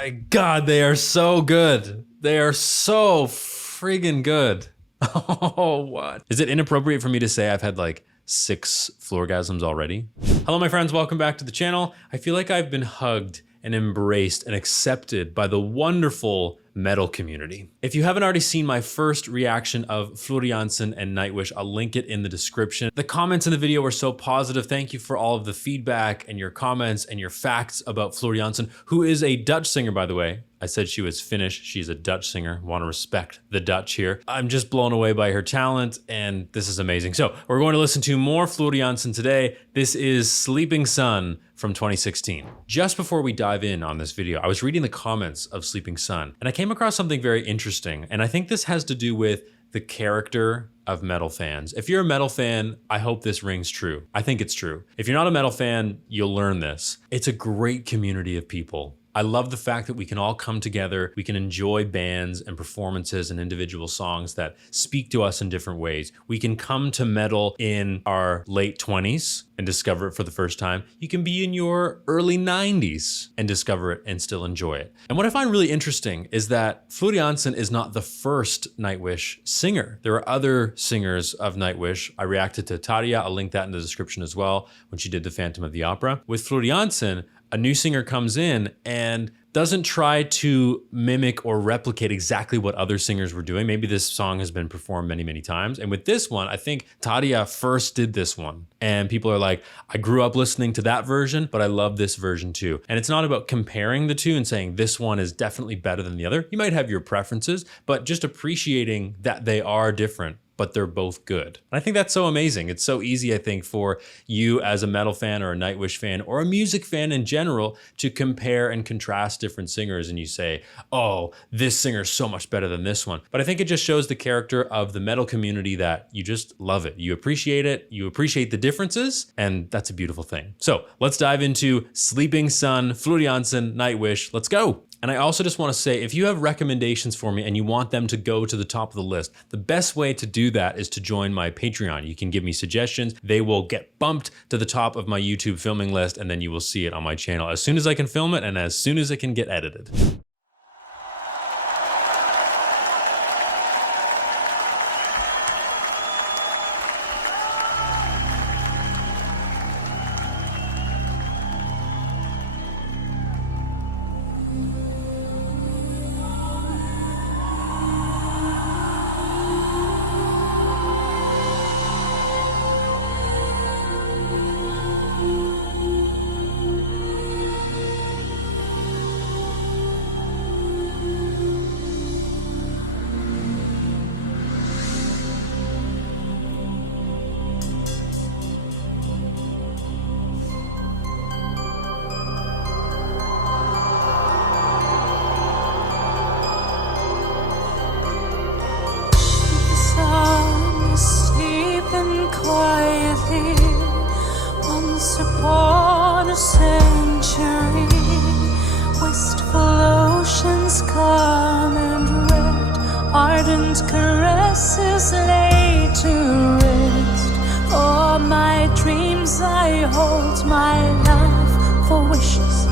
my God, they are so good. They are so friggin' good. Oh, what? Is it inappropriate for me to say I've had like 6 floorgasms already? Hello, my friends. Welcome back to the channel. I feel like I've been hugged and embraced and accepted by the wonderful metal community. If you haven't already seen my first reaction of Floor Jansen and Nightwish, I'll link it in the description. The comments in the video were so positive. Thank you for all of the feedback and your comments and your facts about Floor Jansen, who is a Dutch singer, by the way. I said she was Finnish. She's a Dutch singer. Want to respect the Dutch here. I'm just blown away by her talent, and this is amazing. So we're going to listen to more Floor Jansen today. This is Sleeping Sun from 2016. Just before we dive in on this video, I was reading the comments of Sleeping Sun, and I came across something very interesting, and I think this has to do with the character of metal fans. If you're a metal fan, I hope this rings true. I think it's true. If you're not a metal fan, you'll learn this. It's a great community of people. I love the fact that we can all come together, we can enjoy bands and performances and individual songs that speak to us in different ways. We can come to metal in our late 20s and discover it for the first time. You can be in your early 90s and discover it and still enjoy it. And what I find really interesting is that Floor Jansen is not the first Nightwish singer. There are other singers of Nightwish. I reacted to Tadia, I'll link that in the description as well, when she did the Phantom of the Opera. With Floor Jansen, a new singer comes in and doesn't try to mimic or replicate exactly what other singers were doing. Maybe this song has been performed many, many times. And with this one, I think Tadia first did this one. And people are like, I grew up listening to that version, but I love this version too. And it's not about comparing the two and saying this one is definitely better than the other. You might have your preferences, but just appreciating that they are different, but they're both good. And I think that's so amazing. It's so easy, I think, for you as a metal fan or a Nightwish fan or a music fan in general to compare and contrast different singers and you say, oh, this singer's so much better than this one. But I think it just shows the character of the metal community that you just love it. You appreciate it, you appreciate the differences, and that's a beautiful thing. So let's dive into Sleeping Sun, Floor Jansen, Nightwish. Let's go. And I also just want to say, if you have recommendations for me and you want them to go to the top of the list, the best way to do that is to join my Patreon. You can give me suggestions. They will get bumped to the top of my YouTube filming list, and then you will see it on my channel as soon as I can film it and as soon as it can get edited. Upon a century, wistful oceans calm and red, ardent caresses laid to rest. For my dreams I hold, my life for wishes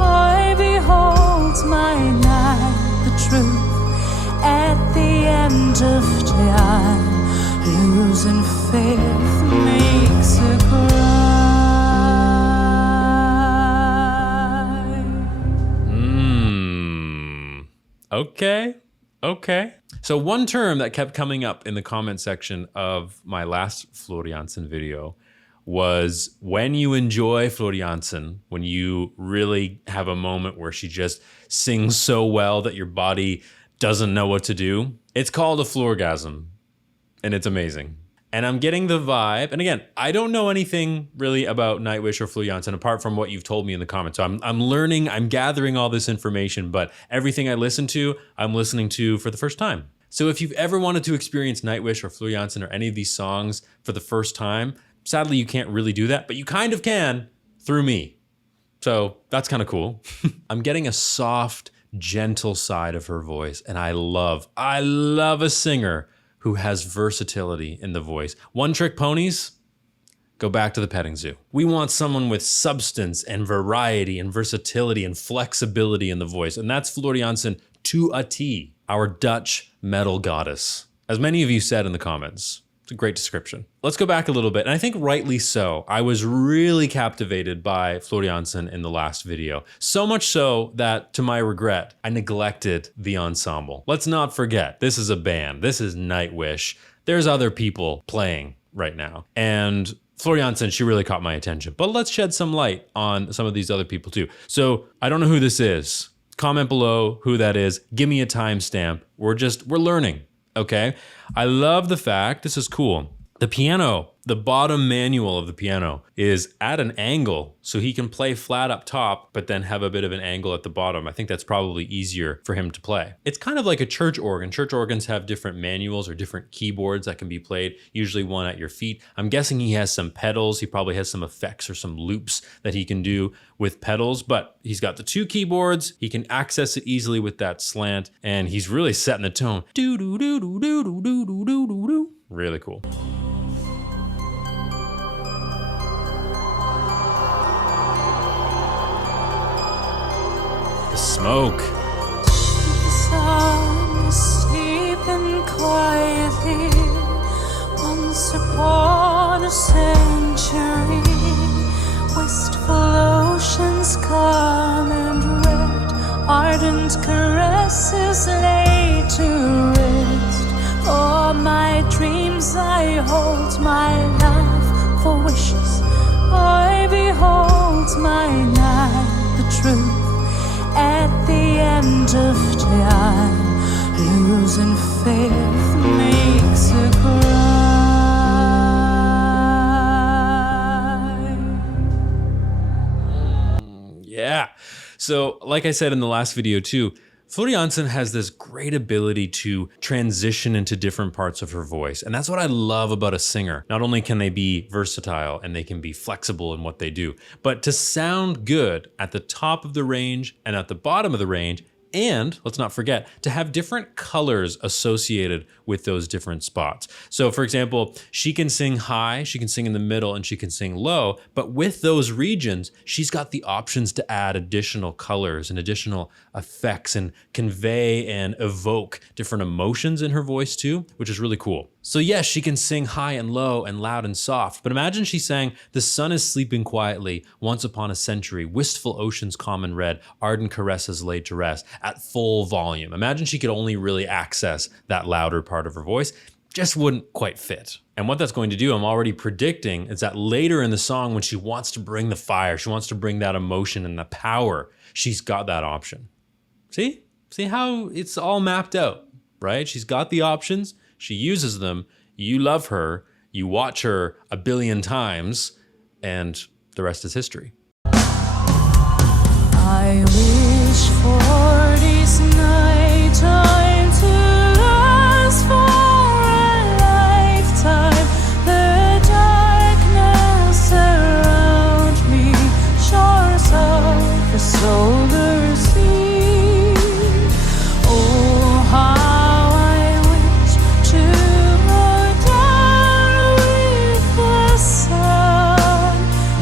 I behold, my night the truth at the end of time. Losing faith makes a cry. Okay. So one term that kept coming up in the comment section of my last Floor Jansen video was when you enjoy Floor Jansen, when you really have a moment where she just sings so well that your body doesn't know what to do. It's called a floorgasm, and it's amazing. And I'm getting the vibe, and again, I don't know anything really about Nightwish or Floor Jansen apart from what you've told me in the comments. So I'm learning, I'm gathering all this information, but everything I listen to, I'm listening to for the first time. So if you've ever wanted to experience Nightwish or Floor Jansen or any of these songs for the first time, sadly you can't really do that, but you kind of can through me. So that's kind of cool. I'm getting a soft, gentle side of her voice, and I love a singer who has versatility in the voice. One Trick Ponies, Go back to the petting zoo. We want someone with substance and variety and versatility and flexibility in the voice. And that's Floor Jansen to a T, our Dutch metal goddess. As many of you said in the comments, it's a great description. Let's go back a little bit, and I think rightly so. I was really captivated by Floor Jansen in the last video. So much so that, to my regret, I neglected the ensemble. Let's not forget, this is a band. This is Nightwish. There's other people playing right now. And Floor Jansen, she really caught my attention. But let's shed some light on some of these other people too. So I don't know who this is. Comment below who that is. Give me a timestamp. We're learning. Okay, I love the fact, this is cool. The piano, the bottom manual of the piano is at an angle, so he can play flat up top, but then have a bit of an angle at the bottom. I think that's probably easier for him to play. It's kind of like a church organ. Church organs have different manuals or different keyboards that can be played, usually one at your feet. I'm guessing he has some pedals. He probably has some effects or some loops that he can do with pedals, but he's got the two keyboards. He can access it easily with that slant, and he's really setting the tone. Do do do do do do do do do do. Really cool. The smoke. The sun is sleeping quietly. Once upon a century, wistful oceans calm and red, ardent caresses laid to rest. Oh, my dreams I hold, my life for wishes I behold, my night the truth. At the end of time, losing faith makes a cry. Yeah. So, like I said in the last video too, Floor Jansen has this great ability to transition into different parts of her voice. And that's what I love about a singer. Not only can they be versatile and they can be flexible in what they do, but to sound good at the top of the range and at the bottom of the range. And let's not forget to have different colors associated with those different spots. So for example, she can sing high, she can sing in the middle, and she can sing low, but with those regions, she's got the options to add additional colors and additional effects and convey and evoke different emotions in her voice too, which is really cool. So yes, she can sing high and low and loud and soft, but imagine she sang, "The sun is sleeping quietly, once upon a century, wistful oceans calm and red, ardent caresses laid to rest," at full volume. Imagine she could only really access that louder part of her voice. Just wouldn't quite fit. And what that's going to do, I'm already predicting, is that later in the song when she wants to bring the fire, she wants to bring that emotion and the power, she's got that option. See? See how it's all mapped out, right? She's got the options. She uses them, you love her, you watch her a billion times, and the rest is history. I wish for this night time to last for a lifetime. The darkness around me, shores of the solar sea. Oh, how I wish to go down with the sun,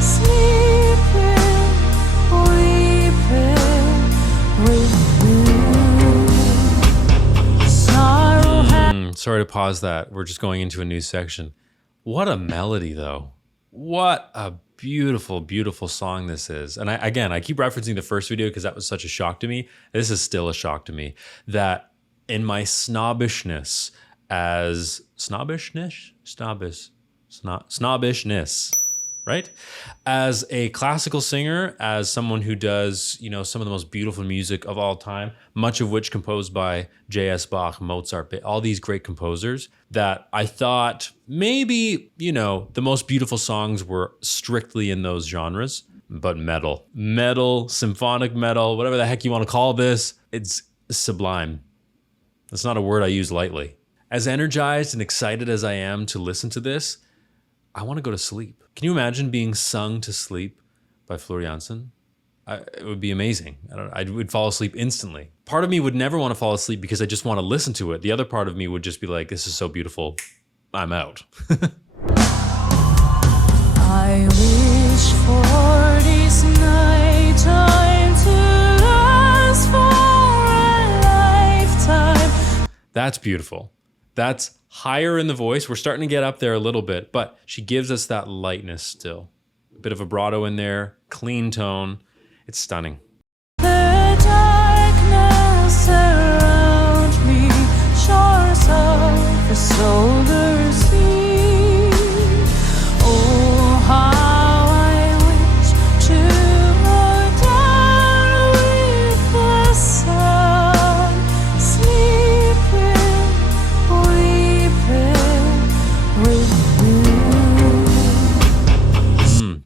sleeping, weeping with you. Sorrow Sorry to pause that. We're just going into a new section. What a melody though. What a beautiful, beautiful song this is. And I keep referencing the first video because that was such a shock to me. This is still a shock to me that in my snobbishness as snobbishness, right? As a classical singer, as someone who does, you know, some of the most beautiful music of all time, much of which composed by J.S. Bach, Mozart, all these great composers, that I thought maybe, you know, the most beautiful songs were strictly in those genres, but metal, symphonic metal, whatever the heck you want to call this, it's sublime. That's not a word I use lightly. As energized and excited as I am to listen to this, I want to go to sleep. Can you imagine being sung to sleep by Floor Jansen? It would be amazing. I would fall asleep instantly. Part of me would never want to fall asleep because I just want to listen to it. The other part of me would just be like, this is so beautiful, I'm out. I wish for this night time to last for a lifetime. That's beautiful. That's higher in the voice. We're starting to get up there a little bit, but she gives us that lightness still. A bit of vibrato in there, clean tone. It's stunning. The darkness around me, shores of the solar sea. Oh, how I wish to go down with the sun, sleeping, weeping with you.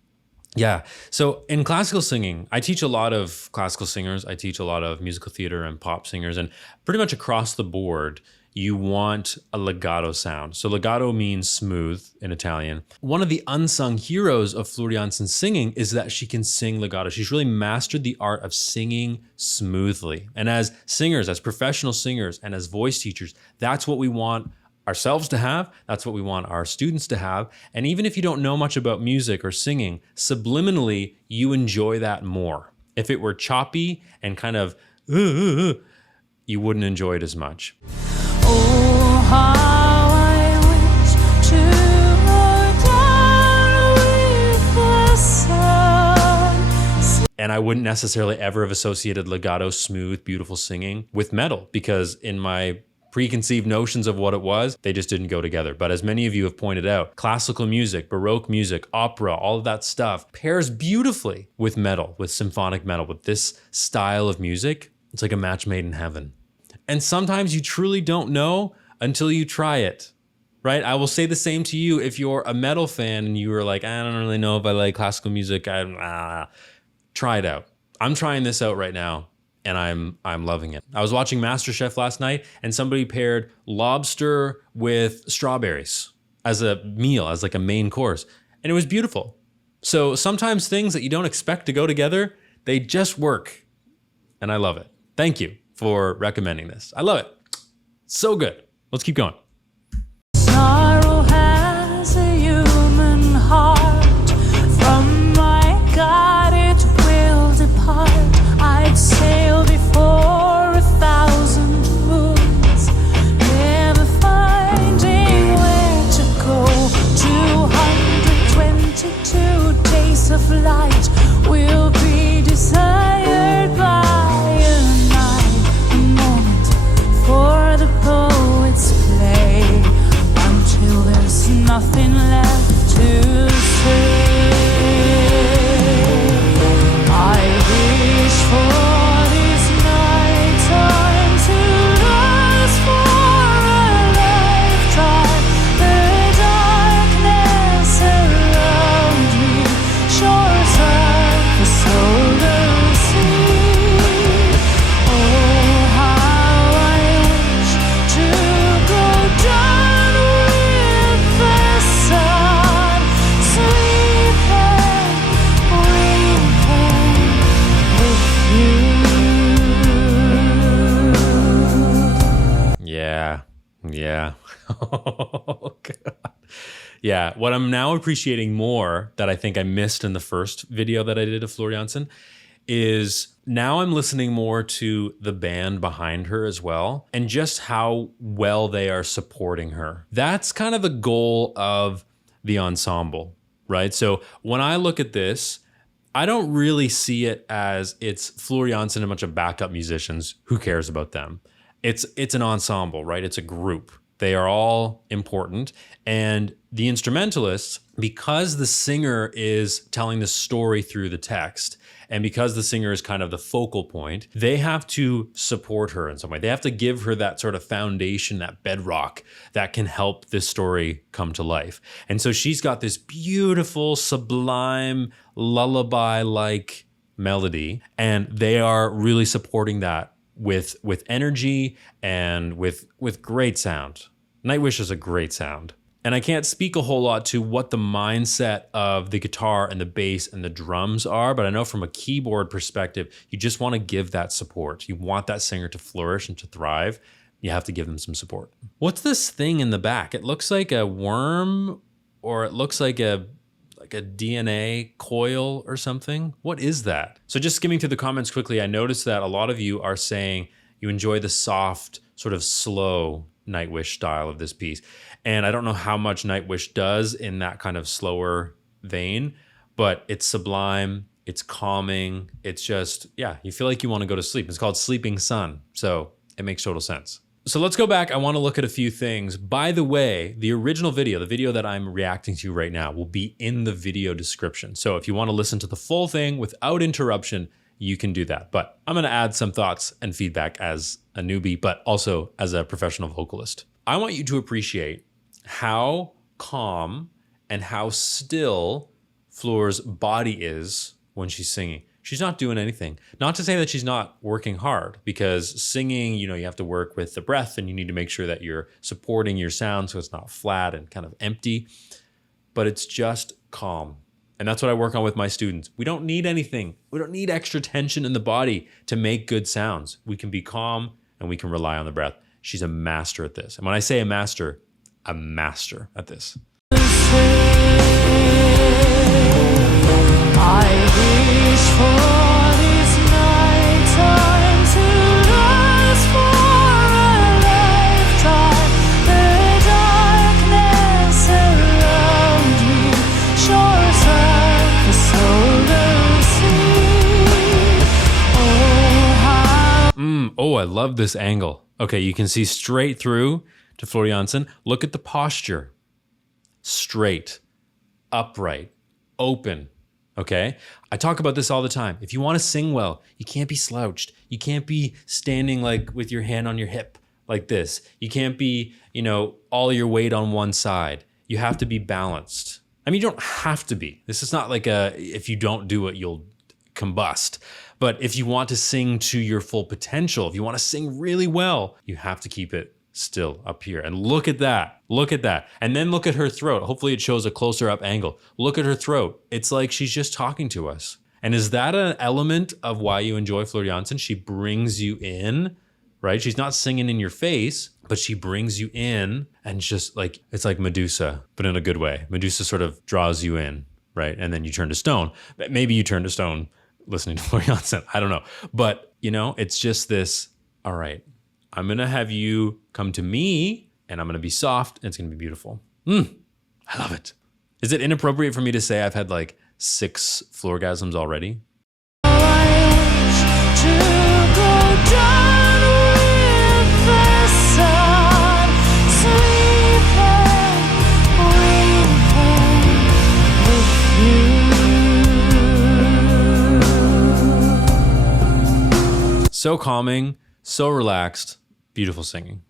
Yeah. So in classical singing, I teach a lot of classical singers. I teach a lot of musical theater and pop singers, and pretty much across the board, you want a legato sound. So legato means smooth in Italian. One of the unsung heroes of Flor Jansen's singing is that she can sing legato. She's really mastered the art of singing smoothly. And as singers, as professional singers, and as voice teachers, that's what we want ourselves to have. That's what we want our students to have. And even if you don't know much about music or singing, subliminally, you enjoy that more. If it were choppy and kind of, you wouldn't enjoy it as much. Oh, how I wish to go down with the sun. And I wouldn't necessarily ever have associated legato, smooth, beautiful singing with metal, because in my preconceived notions of what it was, they just didn't go together. But as many of you have pointed out, classical music, Baroque music, opera, all of that stuff pairs beautifully with metal, with symphonic metal, with this style of music. It's like a match made in heaven. And sometimes you truly don't know until you try it, right? I will say the same to you if you're a metal fan and you were like, I don't really know if I like classical music. Try it out. I'm trying this out right now, and I'm loving it. I was watching MasterChef last night, and somebody paired lobster with strawberries as a meal, as like a main course, and it was beautiful. So sometimes things that you don't expect to go together, they just work, and I love it. Thank you for recommending this. I love it. So good. Let's keep going. Sorrow has a human heart. From my God it will depart. I'd sail before 1,000 moons, never finding where to go. 222 days of light will be desired by a night, a moment for the poet's play, until there's nothing left to say. I wish for this night time to last for a lifetime. The darkness around me, shores of the solar sea. Oh, how I wish to go down with the sun, sleeping, weeping with you. Yeah. Oh, God. Yeah, what I'm now appreciating more that I think I missed in the first video that I did of Flor Jansen is now I'm listening more to the band behind her as well, and just how well they are supporting her. That's kind of the goal of the ensemble, right? So when I look at this, I don't really see it as it's Flor Jansen and a bunch of backup musicians. Who cares about them? It's an ensemble, right? It's a group. They are all important. And the instrumentalists, because the singer is telling the story through the text, and because the singer is kind of the focal point, they have to support her in some way. They have to give her that sort of foundation, that bedrock that can help this story come to life. And so she's got this beautiful, sublime, lullaby-like melody, and they are really supporting that with energy and with great sound. Nightwish is a great sound. And I can't speak a whole lot to what the mindset of the guitar and the bass and the drums are, but I know from a keyboard perspective, you just want to give that support. You want that singer to flourish and to thrive. You have to give them some support. What's this thing in the back? It looks like a worm, or it looks like like a DNA coil or something. What is that? So just skimming through the comments quickly, I noticed that a lot of you are saying you enjoy the soft, sort of slow Nightwish style of this piece. And I don't know how much Nightwish does in that kind of slower vein, but it's sublime, it's calming, it's just, yeah, you feel like you want to go to sleep. It's called Sleeping Sun, so it makes total sense. So let's go back. I want to look at a few things. By the way, the original video, the video that I'm reacting to right now, will be in the video description. So if you want to listen to the full thing without interruption, you can do that. But I'm going to add some thoughts and feedback as a newbie, but also as a professional vocalist. I want you to appreciate how calm and how still Floor's body is when she's singing. She's not doing anything. Not to say that she's not working hard, because singing, you have to work with the breath and you need to make sure that you're supporting your sound so it's not flat and kind of empty, but it's just calm. And that's what I work on with my students. We don't need anything. We don't need extra tension in the body to make good sounds. We can be calm and we can rely on the breath. She's a master at this. And when I say a master at this. I wish for this night time to last for a lifetime. The darkness around me shows up the solar sea. Oh, I love this angle. Okay, you can see straight through to Floor Jansen. Look at the posture. Straight, upright, open. Okay? I talk about this all the time. If you want to sing well, you can't be slouched. You can't be standing like with your hand on your hip like this. You can't be, all your weight on one side. You have to be balanced. I mean, you don't have to be. This is not like if you don't do it, you'll combust. But if you want to sing to your full potential, if you want to sing really well, you have to keep it still up here. And look at that. Look at that. And then look at her throat. Hopefully it shows a closer up angle. Look at her throat. It's like she's just talking to us. And is that an element of why you enjoy Floor Jansen? She brings you in, right? She's not singing in your face, but she brings you in, and just like, it's like Medusa, but in a good way. Medusa sort of draws you in, right? And then you turn to stone. Maybe you turn to stone listening to Floor Jansen. I don't know. But, it's just this, all right, I'm going to have you come to me, and I'm going to be soft, and it's going to be beautiful. I love it. Is it inappropriate for me to say I've had like 6 floorgasms already? So calming, so relaxed, beautiful singing.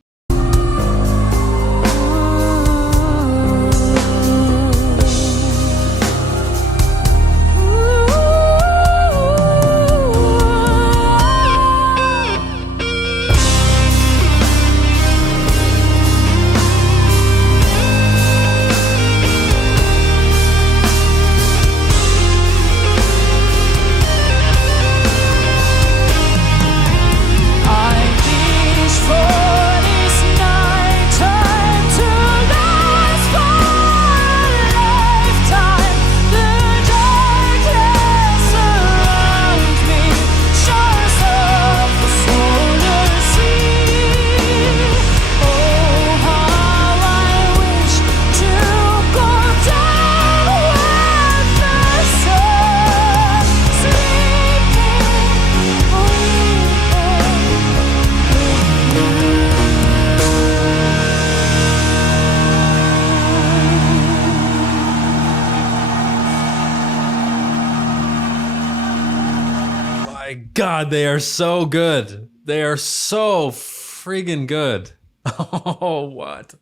God, they are so good. They are so friggin' good. Oh, what?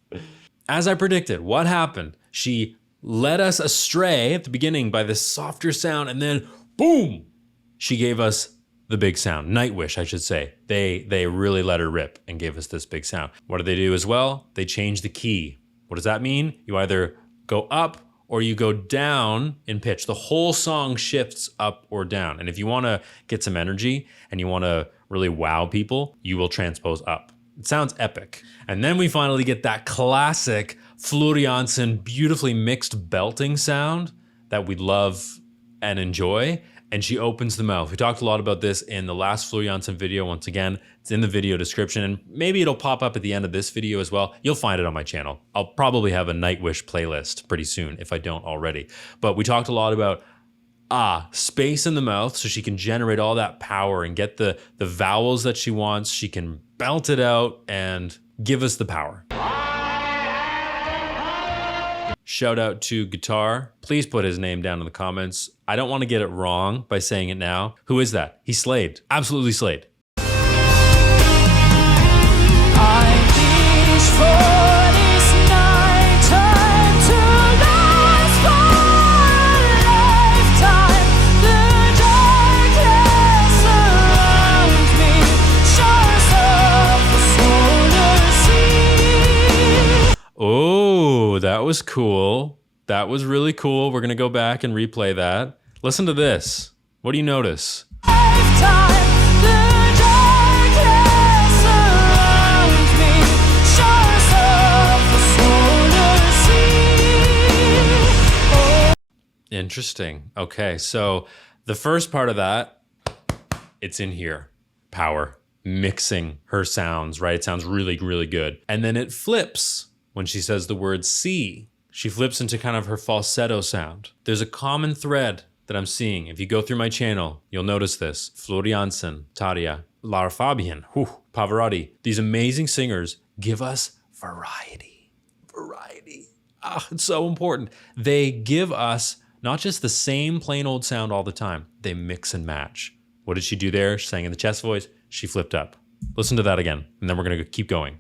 As I predicted, what happened? She led us astray at the beginning by this softer sound, and then boom, she gave us the big sound. Nightwish, I should say. They really let her rip and gave us this big sound. What did they do as well? They changed the key. What does that mean? You either go up or you go down in pitch. The whole song shifts up or down. And if you want to get some energy and you want to really wow people, you will transpose up. It sounds epic. And then we finally get that classic Floor Jansen beautifully mixed belting sound that we love and enjoy, and she opens the mouth. We talked a lot about this in the last Fleur Jansen video. Once again, it's in the video description, and maybe it'll pop up at the end of this video as well. You'll find it on my channel. I'll probably have a Nightwish playlist pretty soon if I don't already. But we talked a lot about space in the mouth so she can generate all that power and get the vowels that she wants. She can belt it out and give us the power. Shout out to Guitar. Please put his name down in the comments. I don't want to get it wrong by saying it now. Who is that? He slayed. Absolutely slayed. I wish for this nighttime to last for a lifetime. The darkness around me shines up the solar sea. Oh, that was cool. That was really cool. We're going to go back and replay that. Listen to this. What do you notice? Lifetime, the darkness around me shines up the solar sea. Interesting. Okay, so the first part of that, it's in here. Power. Mixing her sounds, right? It sounds really, really good. And then it flips when she says the word see. She flips into kind of her falsetto sound. There's a common thread that I'm seeing. If you go through my channel, you'll notice this. Fleur Jansen, Tarja, Lara Fabian, Pavarotti. These amazing singers give us variety. Variety. It's so important. They give us not just the same plain old sound all the time. They mix and match. What did she do there? She sang in the chest voice. She flipped up. Listen to that again, and then we're going to keep going.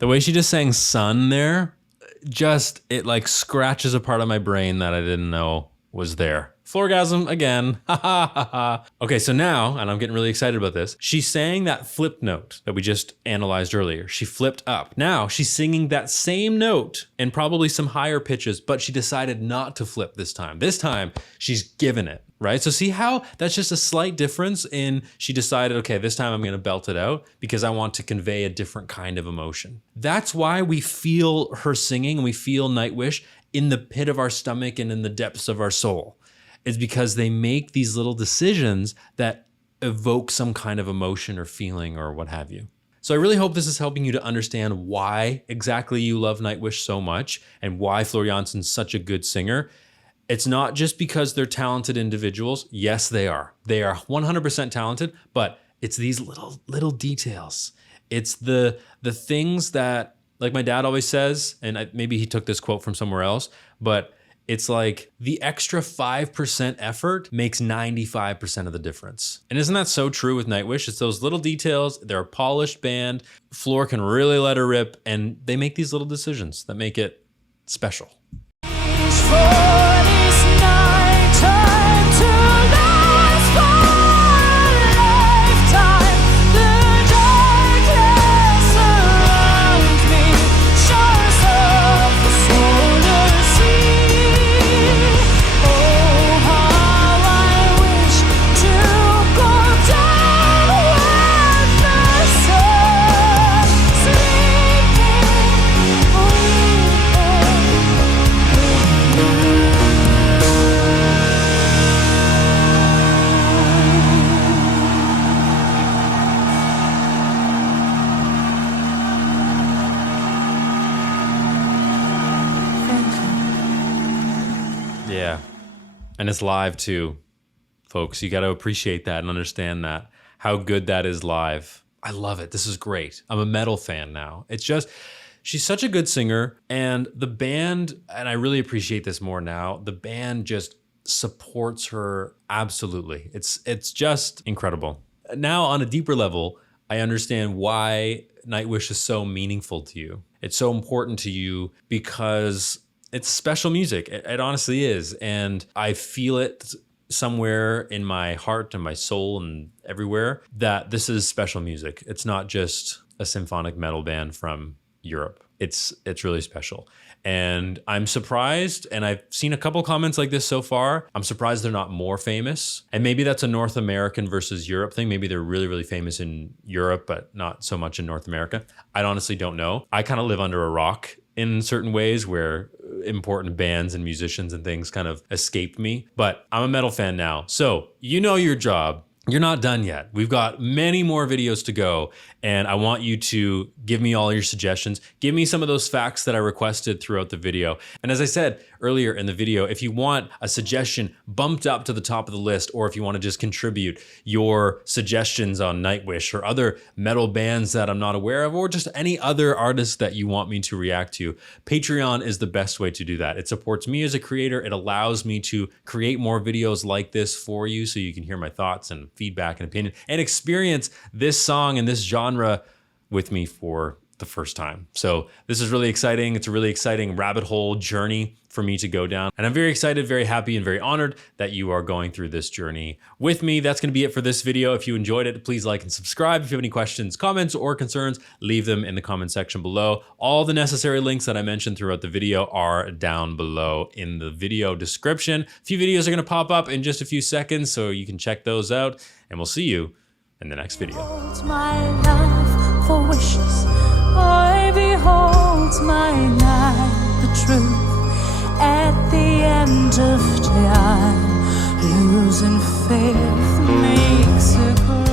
The way she just sang sun there, it like scratches a part of my brain that I didn't know was there. Florgasm again. Ha ha ha ha. Okay, so now, and I'm getting really excited about this, she sang that flip note that we just analyzed earlier. She flipped up. Now she's singing that same note and probably some higher pitches, but she decided not to flip this time. This time, she's given it, right? So see how that's just a slight difference in she decided, okay, this time I'm gonna belt it out because I want to convey a different kind of emotion. That's why we feel her singing and we feel Nightwish in the pit of our stomach and in the depths of our soul. It's because they make these little decisions that evoke some kind of emotion or feeling or what have you. So I really hope this is helping you to understand why exactly you love Nightwish so much and why Fleur Jansen's such a good singer. It's not just because they're talented individuals. Yes, they are. They are 100% talented, but it's these little details. It's the things that, like my dad always says, and maybe he took this quote from somewhere else, but it's like the extra 5% effort makes 95% of the difference. And isn't that so true with Nightwish? It's those little details. They're a polished band. Fleur can really let her rip, and they make these little decisions that make it special. Yeah. And it's live too, folks. You got to appreciate that and understand that, how good that is live. I love it. This is great. I'm a metal fan now. It's just, she's such a good singer, and the band, and I really appreciate this more now, the band just supports her absolutely. It's just incredible. Now on a deeper level, I understand why Nightwish is so meaningful to you. It's so important to you because it's special music. It honestly is. And I feel it somewhere in my heart and my soul and everywhere that this is special music. It's not just a symphonic metal band from Europe. It's really special. And I'm surprised, and I've seen a couple comments like this so far. I'm surprised they're not more famous. And maybe that's a North American versus Europe thing. Maybe they're really, really famous in Europe, but not so much in North America. I honestly don't know. I kind of live under a rock in certain ways where important bands and musicians and things kind of escaped me. But I'm a metal fan now. So you know your job. You're not done yet. We've got many more videos to go, and I want you to give me all your suggestions. Give me some of those facts that I requested throughout the video. And as I said earlier in the video, if you want a suggestion bumped up to the top of the list, or if you want to just contribute your suggestions on Nightwish or other metal bands that I'm not aware of, or just any other artists that you want me to react to, Patreon is the best way to do that. It supports me as a creator. It allows me to create more videos like this for you so you can hear my thoughts and feedback and opinion and experience this song and this genre with me for the first time. So this is really exciting. It's a really exciting rabbit hole journey for me to go down. And I'm very excited, very happy, and very honored that you are going through this journey with me. That's going to be it for this video. If you enjoyed it, please like and subscribe. If you have any questions, comments, or concerns, leave them in the comment section below. All the necessary links that I mentioned throughout the video are down below in the video description. A few videos are going to pop up in just a few seconds, so you can check those out. And we'll see you in the next video. Behold my love for wishes. I behold my life, the truth. At the end of time, losing faith makes it clear.